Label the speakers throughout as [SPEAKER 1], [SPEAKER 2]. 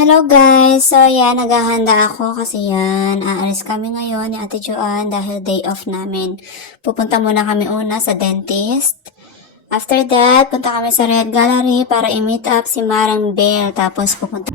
[SPEAKER 1] Hello guys! So yan, naghahanda ako kasi yan, aalis kami ngayon ni Ate Joanne dahil day off namin. Pupunta muna kami una sa dentist. After that, punta kami sa Red Gallery para i-meet up si Marang Bell. Tapos pupunta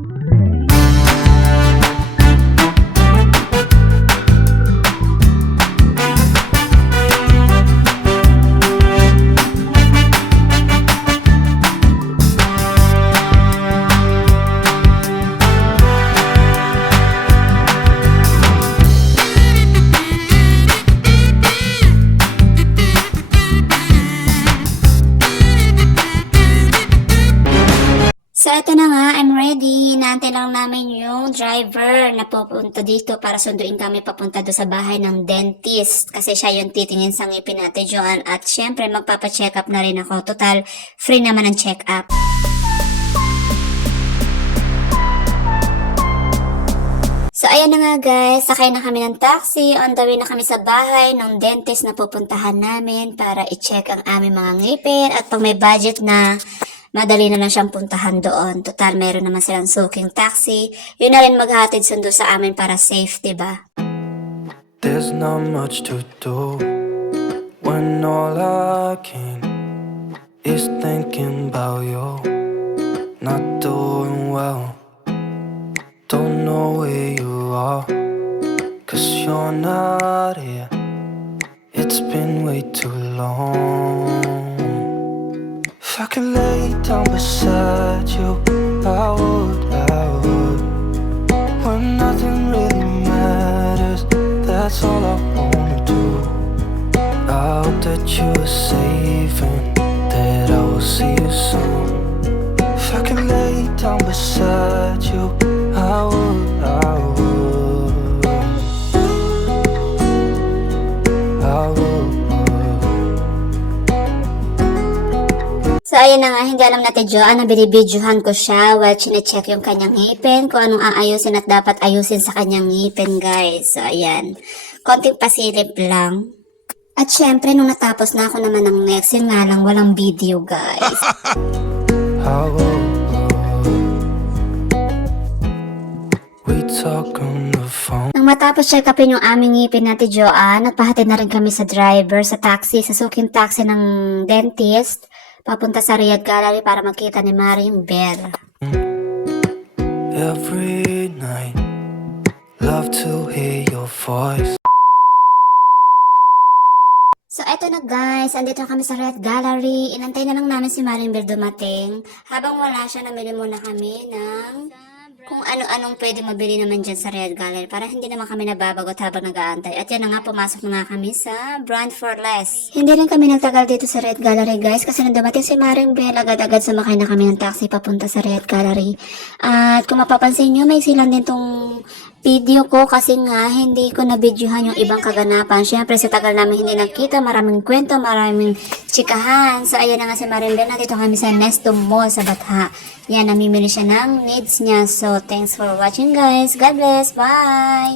[SPEAKER 1] So, ito na nga, I'm ready. Naantay lang namin yung driver na pupunta dito para sunduin kami papunta do sa bahay ng dentist. Kasi siya yung titingin sa ngipin natin, Joan. At syempre, magpapacheck up na rin ako. Total, free naman ang check up. So, ayan na nga guys. Sakay na kami ng taxi. On the way na kami sa bahay ng dentist na pupuntahan namin para i-check ang aming mga ngipin. At pag may budget na, madali na lang siyang puntahan doon. Total, meron naman silang suking taxi. Yun na rin maghatid sundo sa amin para safe, 'di ba?
[SPEAKER 2] There's not much to do when all I can is thinking about you. Not doing well, don't know where you are, cause you're not here. It's been way too long. If I could lay down beside you, I would, I would. When nothing really matters, that's all I wanna
[SPEAKER 1] So, ayun na nga, hindi alam natin Joanne na binibidyohan ko siya while chinecheck yung kanyang ngipin, kung anong aayusin at dapat ayusin sa kanyang ngipin, guys. So, ayan. Konting pasilip lang. At syempre, nung natapos na ako naman ng next, yun nga lang, walang video, guys. Nang matapos check upin yung aming ngipin natin Joanne, nagpahatid na rin kami sa driver, sa taxi, sa suking taxi ng dentist, papunta sa Riyadh Gallery para makita ni Mari yung Bell.
[SPEAKER 2] Every night, love to hear your voice.
[SPEAKER 1] So, eto na guys. Andito kami sa Red Gallery. Inantay na lang namin si Marimbel dumating. Habang wala siya, namili muna kami ng kung ano-anong pwede mabili naman dyan sa Red Gallery para hindi naman kami nababagot habang nag-aantay. At yan na nga, pumasok na nga kami sa Brand for Less. Hindi rin kami nagtagal dito sa Red Gallery guys kasi nang dumating si Marimbel, agad-agad sumakay na kami ng taxi papunta sa Red Gallery. At kung mapapansin nyo, may silang din tong video ko kasi nga hindi ko na-videohan yung ibang kaganapan. Siyempre, sa tagal namin hindi nagkita, maraming kwento, maraming chikahan. So, ayan na nga si Marimbel. Nandito kami sa Nesto Mall sa Batha. Yan, namimili siya ng needs niya. So, thanks for watching guys. God bless. Bye!